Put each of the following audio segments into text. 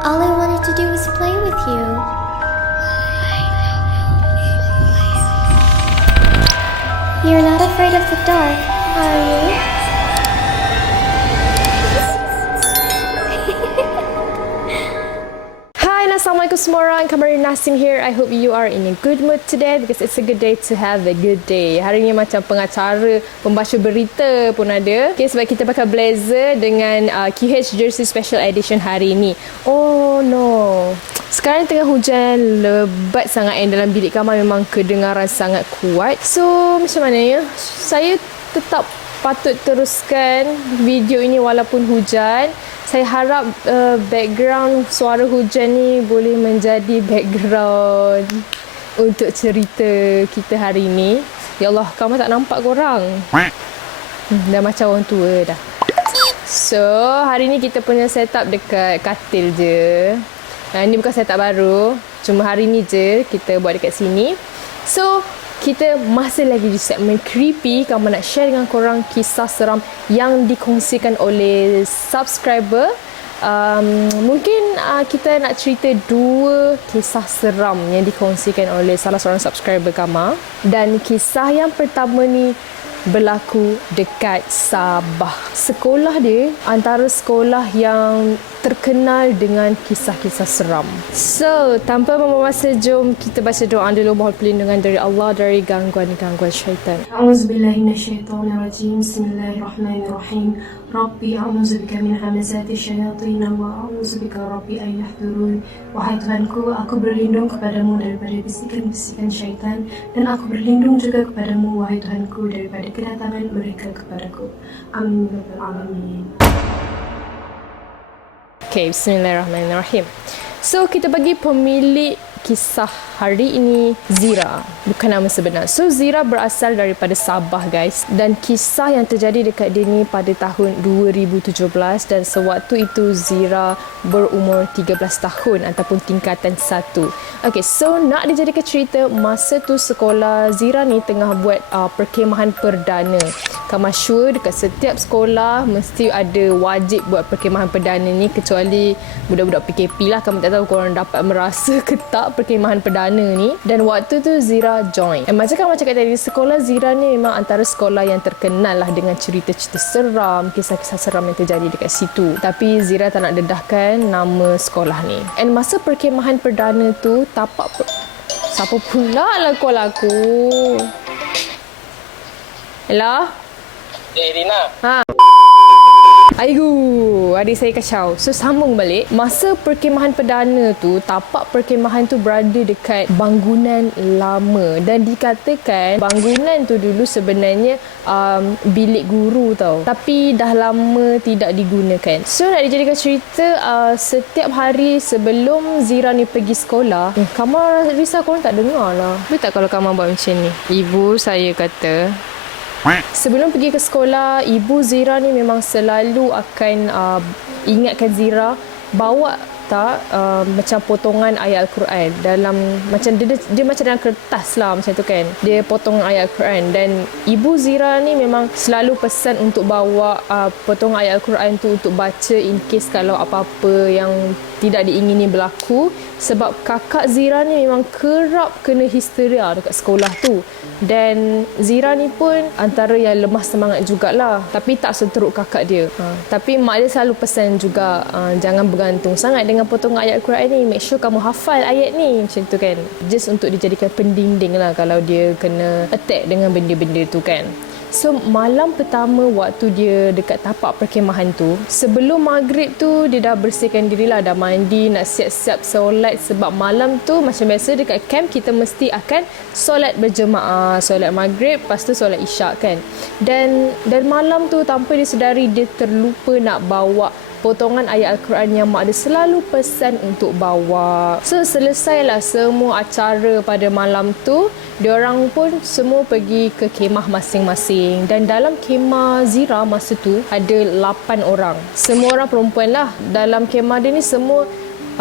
All I wanted to do was play with you. You're not afraid of the dark, are you? Hi, Assalamualaikum semua orang. Kamarin Nasim here. I hope you are in a good mood today because it's a good day to have a good day. Hari ni macam pengacara, pembaca berita pun ada. Okay, sebab kita pakai blazer dengan QH Jersey Special Edition hari ni. Oh no. Sekarang tengah hujan lebat sangat and dalam bilik kamar memang kedengaran sangat kuat. So, macam mana ya? Saya tetap patut teruskan video ini walaupun hujan. Saya harap background suara hujan ni boleh menjadi background untuk cerita kita hari ni. Ya Allah, kamu tak nampak korang? Dah macam orang tua dah. So, hari ni kita punya setup dekat katil je. Ni bukan setup baru. Cuma hari ni je kita buat dekat sini. So, kita masih lagi di segmen creepy. Kamu nak share dengan korang kisah seram yang dikongsikan oleh subscriber. Mungkin kita nak cerita 2 kisah seram yang dikongsikan oleh salah seorang subscriber Kama. Dan kisah yang pertama ni berlaku dekat Sabah. Sekolah dia antara sekolah yang terkenal dengan kisah-kisah seram. So, tanpa membuang masa, jom kita baca doa dulu, mohon perlindungan dari Allah dari gangguan-gangguan syaitan. A'udzubillahi minasyaitonirrajim. Bismillahirrahmanirrahim. Rabbi a'udzubika min hamazati syayatin wa a'udzubika rabbi an yahdurun. Wahai Tuhanku, aku berlindung kepadamu daripada bisikan-bisikan syaitan, dan aku berlindung juga kepadamu, wahai Tuhanku, daripada kedatangan mereka kepadaku. Amin ya rabbal alamin. Okay, bismillahirrahmanirrahim. So, kita bagi pemilik kisah hari ini Zira, bukan nama sebenar. So, Zira berasal daripada Sabah, guys. Dan kisah yang terjadi dekat dia ni pada tahun 2017 dan sewaktu itu Zira berumur 13 tahun ataupun tingkatan 1. Okay, so nak dijadikan cerita, masa tu sekolah Zira ni tengah buat perkemahan perdana. Masyhur dekat setiap sekolah mesti ada wajib buat perkemahan perdana ni, kecuali budak-budak PKP lah. Kamu tak tahu korang dapat merasa ke tak perkemahan perdana ni. Dan waktu tu Zira join. Macam kamu cakap tadi, sekolah Zira ni memang antara sekolah yang terkenal lah dengan cerita-cerita seram, kisah-kisah seram yang terjadi dekat situ. Tapi Zira tak nak dedahkan nama sekolah ni. And masa perkemahan perdana tu, tapak siapa pula lah call aku? Hello? Rina. Aigu, adik saya kacau. So, sambung balik. Masa perkemahan perdana tu, tapak perkemahan tu berada dekat bangunan lama. Dan dikatakan bangunan tu dulu sebenarnya bilik guru tau. Tapi dah lama tidak digunakan. So, nak dijadikan cerita, setiap hari sebelum Zira ni pergi sekolah, Kamar risau korang tak dengar lah. Betul tak kalau Kamar buat macam ni? Ibu saya kata, sebelum pergi ke sekolah, ibu Zira ni memang selalu akan ingatkan Zira bawa macam potongan ayat Al-Quran dalam macam dia macam dalam kertas lah macam tu kan. Dia potong ayat Al-Quran dan ibu Zira ni memang selalu pesan untuk bawa potongan ayat Al-Quran tu untuk baca in case kalau apa-apa yang tidak diingini berlaku, sebab kakak Zira ni memang kerap kena histeria dekat sekolah tu. Dan Zira ni pun antara yang lemah semangat jugalah, tapi tak seteruk kakak dia. Tapi mak dia selalu pesan juga, jangan bergantung sangat dengan potongan ayat Al-Quran ni, make sure kamu hafal ayat ni, macam tu kan. Just untuk dijadikan pendinding lah kalau dia kena attack dengan benda-benda tu kan. So, malam pertama waktu dia dekat tapak perkemahan tu, sebelum maghrib tu dia dah bersihkan diri lah, dah mandi, nak siap-siap solat. Sebab malam tu macam biasa dekat camp kita mesti akan solat berjemaah, solat maghrib, lepas tu solat isyak kan. Dan malam tu tanpa dia sedari, dia terlupa nak bawa potongan ayat Al-Quran yang mak dia selalu pesan untuk bawa. So, selesailah semua acara pada malam tu. Diorang pun semua pergi ke kemah masing-masing. Dan dalam kemah Zira masa tu ada 8 orang. Semua orang perempuan lah. Dalam kemah dia ni semua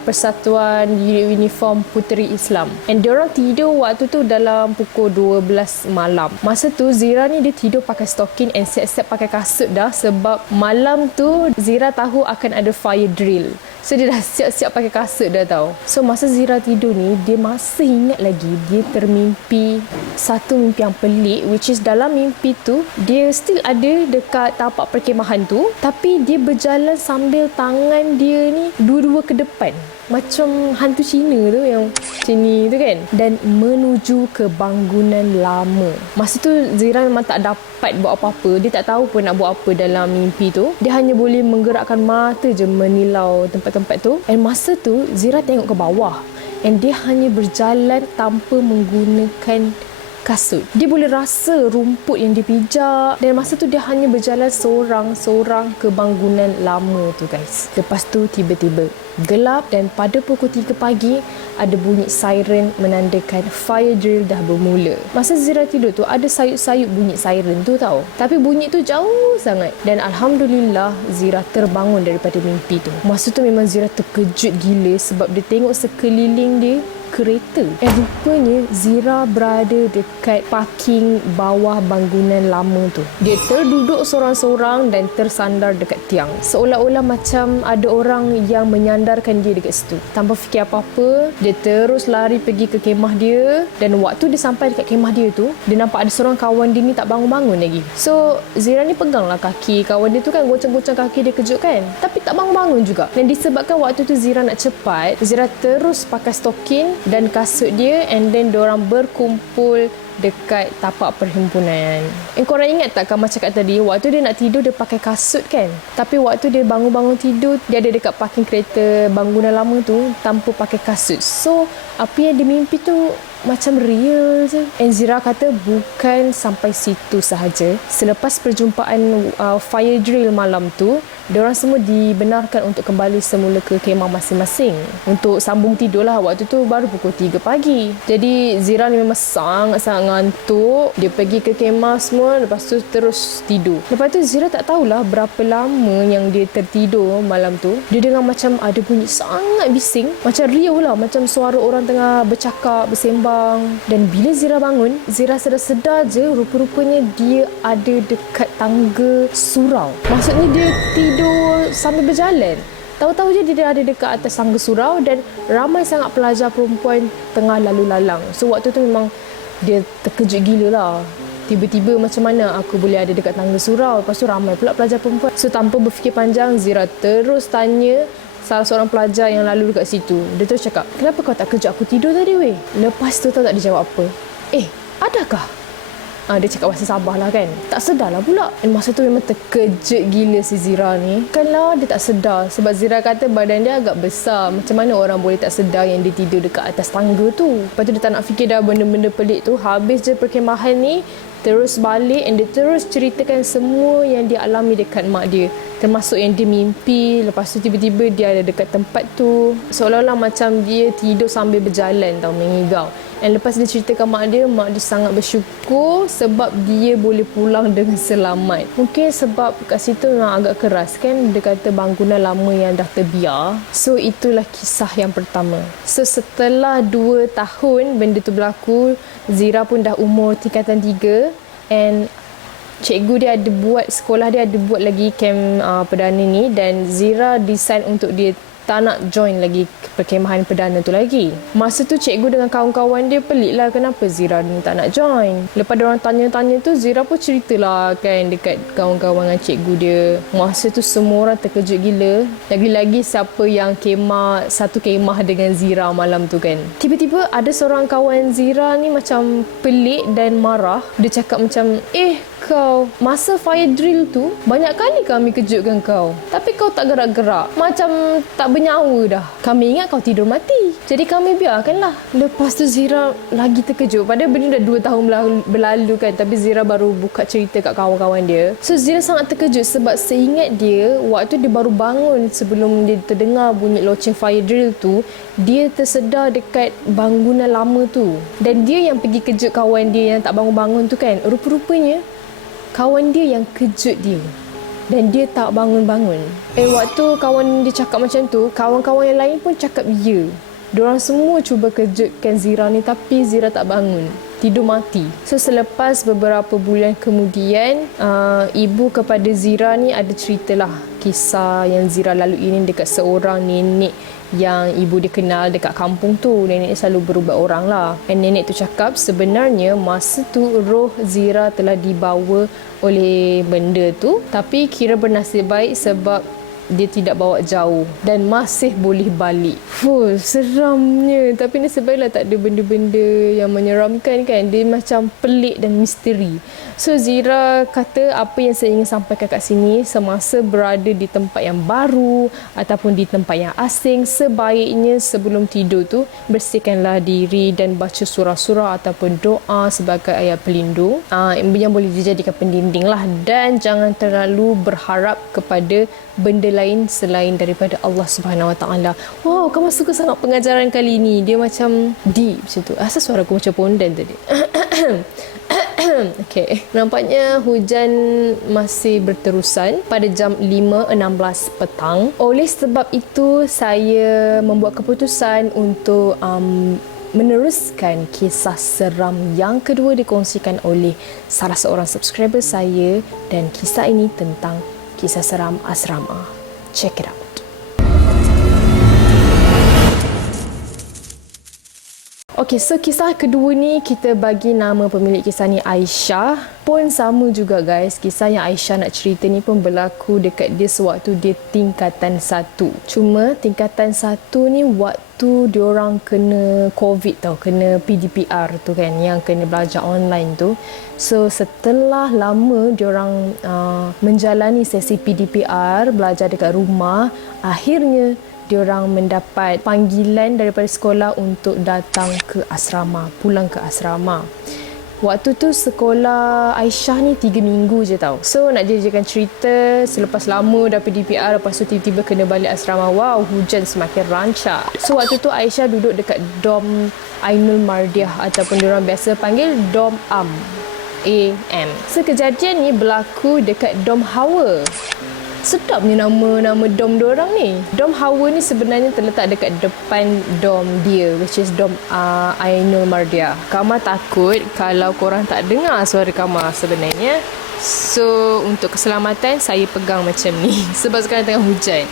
Persatuan Uniform Puteri Islam. And diorang tidur waktu tu dalam pukul 12 malam. Masa tu Zira ni dia tidur pakai stocking and siap-siap pakai kasut dah, sebab malam tu Zira tahu akan ada fire drill. So dia dah siap-siap pakai kasut dah tau. So masa Zira tidur ni, dia masih ingat lagi dia termimpi satu mimpi yang pelik, which is dalam mimpi tu dia still ada dekat tapak perkemahan tu, tapi dia berjalan sambil tangan dia ni dua-dua ke depan, macam hantu Cina tu yang macam ni tu kan, dan menuju ke bangunan lama. Masa tu Zira memang tak dapat buat apa-apa. Dia tak tahu pun nak buat apa dalam mimpi tu. Dia hanya boleh menggerakkan mata je menilau tempat-tempat tu. And masa tu Zira tengok ke bawah, and dia hanya berjalan tanpa menggunakan kasut. Dia boleh rasa rumput yang dipijak, dan masa tu dia hanya berjalan seorang-seorang ke bangunan lama tu guys. Lepas tu tiba-tiba gelap, dan pada pukul 3 pagi ada bunyi siren menandakan fire drill dah bermula. Masa Zira tidur tu ada sayup-sayup bunyi siren tu tau, tapi bunyi tu jauh sangat, dan Alhamdulillah Zira terbangun daripada mimpi tu. Masa tu memang Zira terkejut gila sebab dia tengok sekeliling dia kereta. Rupanya Zira berada dekat parking bawah bangunan lama tu. Dia terduduk seorang-seorang dan tersandar dekat tiang, seolah-olah macam ada orang yang menyandarkan dia dekat situ. Tanpa fikir apa-apa, dia terus lari pergi ke kemah dia, dan waktu dia sampai dekat kemah dia tu, dia nampak ada seorang kawan dia ni tak bangun-bangun lagi. So Zira ni peganglah kaki kawan dia tu kan, goncang-goncang kaki dia, kejut kan, tapi tak bangun-bangun juga. Dan disebabkan waktu tu Zira nak cepat, Zira terus pakai stokin dan kasut dia, and then diorang berkumpul dekat tapak perhimpunan. Korang ingat tak Kamal cakap tadi, waktu dia nak tidur dia pakai kasut kan, tapi waktu dia bangun-bangun tidur, dia ada dekat parking kereta bangunan lama tu tanpa pakai kasut. So apa yang dia mimpi tu macam real je. And Zira kata bukan sampai situ sahaja. Selepas perjumpaan fire drill malam tu, diorang semua dibenarkan untuk kembali semula ke kemah masing-masing untuk sambung tidur lah. Waktu tu baru pukul 3 pagi. Jadi Zira ni memang sangat-sangat ngantuk. Dia pergi ke kemah semua, lepas tu terus tidur. Lepas tu Zira tak tahulah berapa lama yang dia tertidur malam tu. Dia dengar macam ada bunyi sangat bising, macam riuh lah, macam suara orang tengah bercakap, bersembang. Dan bila Zira bangun, Zira sedar-sedar je rupa-rupanya dia ada dekat tangga surau. Maksudnya dia tidur sambil berjalan. Tahu-tahu je dia ada dekat atas tangga surau, dan ramai sangat pelajar perempuan tengah lalu lalang. So waktu tu memang dia terkejut gila lah. Tiba-tiba macam mana aku boleh ada dekat tangga surau, lepas tu ramai pula pelajar perempuan. So tanpa berfikir panjang, Zira terus tanya salah seorang pelajar yang lalu dekat situ. Dia terus cakap, kenapa kau tak kejut aku tidur tadi weh? Lepas tu tahu tak dia jawab apa? Adakah? Dia cakap bahasa Sabah lah kan. Tak sedar lah pula. Dan masa tu memang terkejut gila si Zira ni. Kalau dia tak sedar, sebab Zira kata badan dia agak besar. Macam mana orang boleh tak sedar yang dia tidur dekat atas tangga tu? Lepas tu dia tak nak fikir dah benda-benda pelik tu. Habis je perkemahan ni, terus balik, and dia terus ceritakan semua yang dia alami dekat mak dia, termasuk yang dia mimpi. Lepas tu tiba-tiba dia ada dekat tempat tu, seolah-olah macam dia tidur sambil berjalan tau, mengigau. Dan lepas dia ceritakan mak dia sangat bersyukur sebab dia boleh pulang dengan selamat. Mungkin sebab kat situ memang agak keras kan, dia kata bangunan lama yang dah terbiar. So itulah kisah yang pertama. So setelah 2 tahun benda tu berlaku, Zira pun dah umur tingkatan 3, and cikgu dia ada buat, sekolah dia ada buat lagi camp perdana ni, dan Zira decide untuk dia tak nak join lagi perkemahan perdana tu lagi. Masa tu cikgu dengan kawan-kawan dia pelik lah kenapa Zira ni tak nak join. Lepas diorang tanya-tanya tu, Zira pun ceritalah kan dekat kawan-kawan dengan cikgu dia. Masa tu semua orang terkejut gila. Lagi-lagi siapa yang satu kemah dengan Zira malam tu kan. Tiba-tiba ada seorang kawan Zira ni macam pelik dan marah. Dia cakap macam, kau masa fire drill tu banyak kali kami kejutkan kau, tapi kau tak gerak-gerak, macam tak bernyawa dah. Kami ingat kau tidur mati, jadi kami biarkanlah. Lepas tu Zira lagi terkejut. Padahal benda dah 2 tahun berlalu kan, tapi Zira baru buka cerita kat kawan-kawan dia. So Zira sangat terkejut sebab seingat dia, waktu dia baru bangun sebelum dia terdengar bunyi loceng fire drill tu, dia tersedar dekat bangunan lama tu. Dan dia yang pergi kejut kawan dia yang tak bangun-bangun tu kan. Rupa-rupanya kawan dia yang kejut dia, dan dia tak bangun-bangun. Waktu kawan dia cakap macam tu, kawan-kawan yang lain pun cakap ya. Diorang semua cuba kejutkan Zira ni, tapi Zira tak bangun. tidur mati. So selepas beberapa bulan kemudian, ibu kepada Zira ni ada ceritalah kisah yang Zira lalui ini dekat seorang nenek yang ibu dia kenal dekat kampung tu. Nenek selalu berubat orang lah. And nenek tu cakap sebenarnya masa tu roh Zira telah dibawa oleh benda tu, tapi kira bernasib baik sebab dia tidak bawa jauh dan masih boleh balik. Seramnya. Tapi nasib baiklah tak ada benda-benda yang menyeramkan kan. Dia macam pelik dan misteri. So Zira kata apa yang saya ingin sampaikan kat sini, semasa berada di tempat yang baru ataupun di tempat yang asing, sebaiknya sebelum tidur tu bersihkanlah diri dan baca surah-surah ataupun doa sebagai ayat pelindung yang boleh dijadikan pendinding lah. Dan jangan terlalu berharap kepada benda lain selain daripada Allah Subhanahu Wa Taala. Wow, kamu suka sangat pengajaran kali ni. Dia macam deep macam tu. Asal suara aku macam pondan tadi. Okay. Nampaknya hujan masih berterusan pada jam 5.16 petang. Oleh sebab itu, saya membuat keputusan untuk meneruskan kisah seram yang kedua dikongsikan oleh salah seorang subscriber saya, dan kisah ini tentang kisah seram asrama. Check it out. Okay, so kisah kedua ni kita bagi nama pemilik kisah ni Aisyah. Pun sama juga guys, kisah yang Aisyah nak cerita ni pun berlaku dekat dia sewaktu dia tingkatan 1. Cuma tingkatan 1 ni waktu diorang kena COVID tau, kena PDPR tu kan, yang kena belajar online tu. So setelah lama diorang menjalani sesi PDPR, belajar dekat rumah, akhirnya diorang mendapat panggilan daripada sekolah untuk datang ke asrama, pulang ke asrama. Waktu tu sekolah Aisyah ni 3 minggu je tau. So nak jadikan cerita, selepas lama dah PDPR, lepas tu tiba-tiba kena balik asrama. Wow, hujan semakin rancak. So waktu tu Aisyah duduk dekat dom Ainul Mardiah ataupun diorang biasa panggil dom AM. So kejadian ni berlaku dekat dom Hawa. Sedapnya nama dom diorang ni. Dom Hawa ni sebenarnya terletak dekat depan dom dia, which is dom Ainul Mardiah. Kamar takut kalau korang tak dengar suara kamar sebenarnya. So untuk keselamatan saya pegang macam ni sebab sekarang tengah hujan.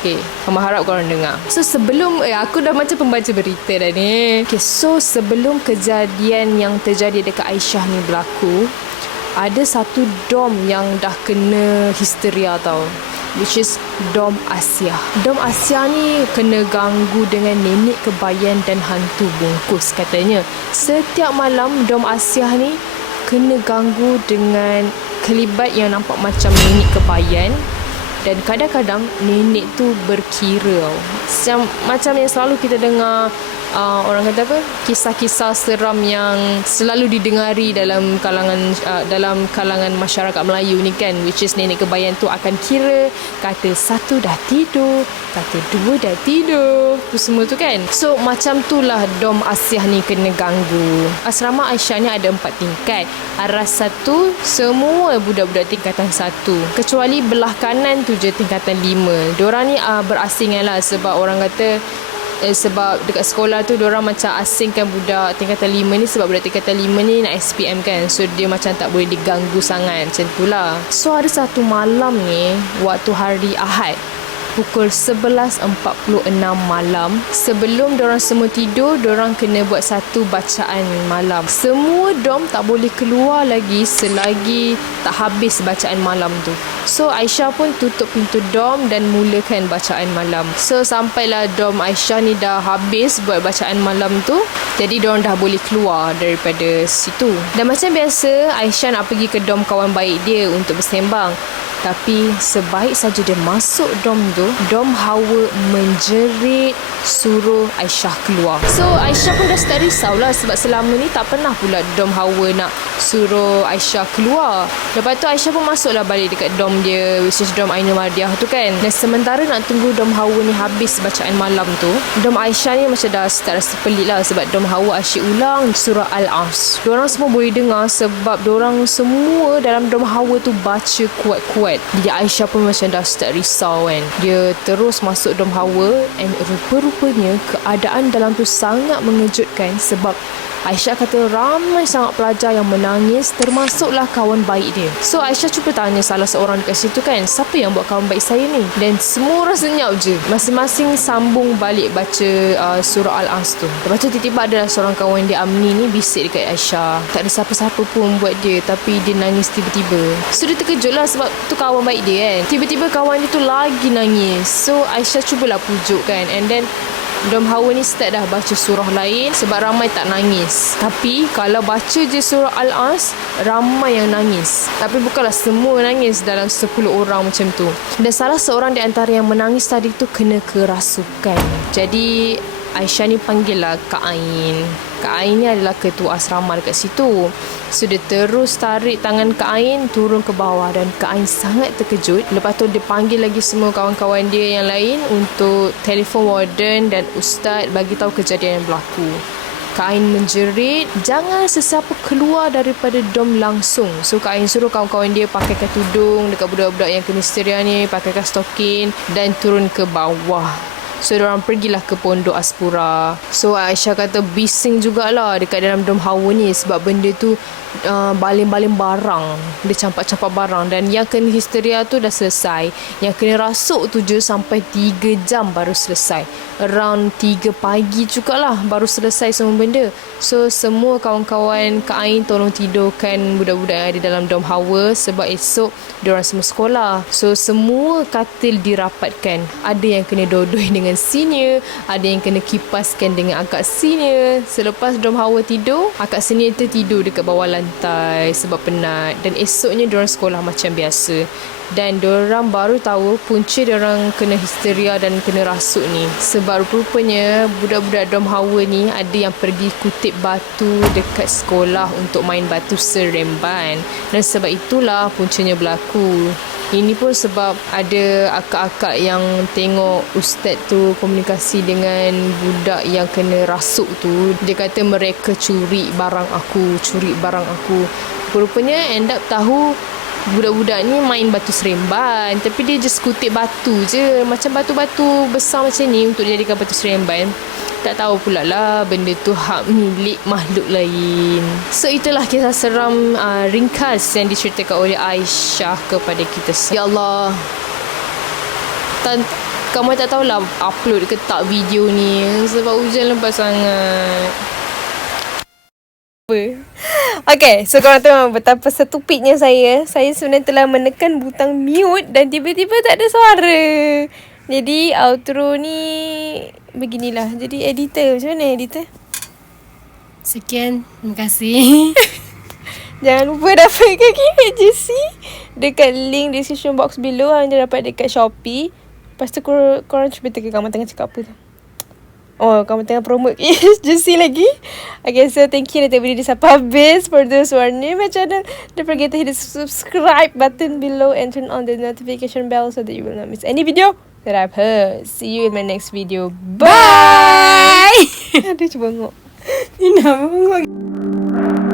Okay, Kamar harap korang dengar. So sebelum aku dah macam pembaca berita dah ni. Okay, so sebelum kejadian yang terjadi dekat Aisyah ni berlaku, ada satu dom yang dah kena histeria tau, which is dom Asia. Dom Asia ni kena ganggu dengan nenek kebayan dan hantu bungkus katanya. Setiap malam dom Asia ni kena ganggu dengan kelibat yang nampak macam nenek kebayan. Dan kadang-kadang nenek tu berkira tau. Macam yang selalu kita dengar orang kata apa, kisah-kisah seram yang selalu didengari dalam kalangan masyarakat Melayu ni kan, which is nenek kebayan tu akan kira kata 1 dah tidur, kata 2 dah tidur, tu semua tu kan. So macam tu lah dom Asyah ni kena ganggu. Asrama Aisyah ni ada 4 tingkat. Aras 1 semua budak-budak tingkatan 1, kecuali belah kanan tu je tingkatan 5. Diorang ni berasingan lah, sebab orang kata sebab dekat sekolah tu diorang macam asingkan budak tingkatan 5 ni, sebab budak tingkatan 5 ni nak SPM kan, so dia macam tak boleh diganggu sangat, macam tu lah. So ada satu malam ni, waktu hari Ahad, pukul 11.46 malam, sebelum diorang semua tidur, diorang kena buat satu bacaan malam. Semua dom tak boleh keluar lagi selagi tak habis bacaan malam tu. So Aisyah pun tutup pintu dom dan mulakan bacaan malam. So sampailah dom Aisyah ni dah habis buat bacaan malam tu, jadi diorang dah boleh keluar daripada situ. Dan macam biasa, Aisyah nak pergi ke dom kawan baik dia untuk bersembang. Tapi sebaik saja dia masuk dom tu, dom Hawa menjerit suruh Aisyah keluar. So Aisyah pun dah start risaulah, sebab selama ni tak pernah pula dom Hawa nak suruh Aisyah keluar. Lepas tu Aisyah pun masuklah balik dekat dom dia, which is dom Ainul Mardiah tu kan. Dan sementara nak tunggu dom Hawa ni habis bacaan malam tu, dom Aisyah ni macam dah start rasa pelik lah, sebab dom Hawa asyik ulang surah Al-As. Diorang semua boleh dengar sebab diorang semua dalam dom Hawa tu baca kuat-kuat. Jadi Aisyah pun macam dah start risau kan. Dia terus masuk dom Hawa, and rupa-rupanya keadaan dalam tu sangat mengejutkan, sebab Aisyah kata ramai sangat pelajar yang menangis, termasuklah kawan baik dia. So Aisyah cuba tanya salah seorang dekat situ kan, siapa yang buat kawan baik saya ni? Dan semua orang senyap je. Masing-masing sambung balik baca surah Al-As tu. Lepas tu tiba-tiba ada seorang kawan dia, Amni ni, bisik dekat Aisyah. Tak ada siapa-siapa pun buat dia, tapi dia nangis tiba-tiba. So dia terkejut lah sebab tu kawan baik dia kan. Tiba-tiba kawan dia tu lagi nangis. So Aisyah cubalah pujuk kan. And then Dom Hawa ni start dah baca surah lain sebab ramai tak nangis. Tapi kalau baca je surah Al-As, ramai yang nangis. Tapi bukanlah semua nangis dalam 10 orang macam tu. Dan salah seorang di antara yang menangis tadi tu kena kerasukan. Jadi Aisyah ni panggil lah Kak Ain. Kak Ain ni adalah ketua asrama dekat situ. So dia terus tarik tangan Kak Ain turun ke bawah. Dan Kak Ain sangat terkejut. Lepas tu dia panggil lagi semua kawan-kawan dia yang lain untuk telefon warden dan ustaz bagi tahu kejadian yang berlaku. Kak Ain menjerit, jangan sesiapa keluar daripada dom langsung. So Kak Ain suruh kawan-kawan dia pakaikan tudung dekat budak-budak yang kena histeria ni, pakaikan stokin dan turun ke bawah. So diorang pergilah ke Pondok Aspura. So Aisyah kata bising jugalah dekat dalam dom Hawa ni sebab benda tu baling-baling barang. Dia campak-campak barang. Dan yang kena histeria tu dah selesai. Yang kena rasuk tu je sampai 3 jam baru selesai. Around 3 pagi jugalah baru selesai semua benda. So semua kawan-kawan Kak Ain tolong tidurkan budak-budak yang ada dalam dom Hawa sebab esok diorang semua sekolah. So semua katil dirapatkan. Ada yang kena dodoi dengan senior, ada yang kena kipaskan dengan akak senior. Selepas dom Hawa tidur, akak senior tu tidur dekat bawah lantai sebab penat. Dan esoknya diorang sekolah macam biasa. Dan diorang baru tahu punca diorang kena histeria dan kena rasuk ni sebab rupanya budak-budak dom Hawa ni ada yang pergi kutip batu dekat sekolah untuk main batu seremban. Dan sebab itulah puncanya berlaku. Ini pun sebab ada akak-akak yang tengok ustaz tu komunikasi dengan budak yang kena rasuk tu. Dia kata mereka curi barang aku. Rupanya end up tahu budak-budak ni main batu seremban, tapi dia just kutip batu je, macam batu-batu besar macam ni untuk dijadikan batu seremban. Tak tahu pula lah benda tu hak milik makhluk lain. So itulah kisah seram ringkas yang diceritakan oleh Aisyah kepada kita. Ya Allah, kamu tak tahulah upload ke tak video ni sebab hujan lebat sangat. Okay, so korang tahu betapa stupidnya saya. Saya sebenarnya telah menekan butang mute dan tiba-tiba tak ada suara. Jadi outro ni beginilah. Jadi editor, macam mana editor? Sekian, terima kasih. Jangan lupa dapatkan KJC dekat link description box below. Anda dapat dekat Shopee. Lepas tu korang cuba tengok kamu tengah cakap apa tu. Oh, kamu tengah promote KJC lagi. Okay, so thank you dah tengok video ni sampai habis. For those who are new my channel, don't forget to hit the subscribe button below and turn on the notification bell so that you will not miss any video that I've heard. See you in my next video. Bye! Aduh, cuba ngok. Ni nak ngok.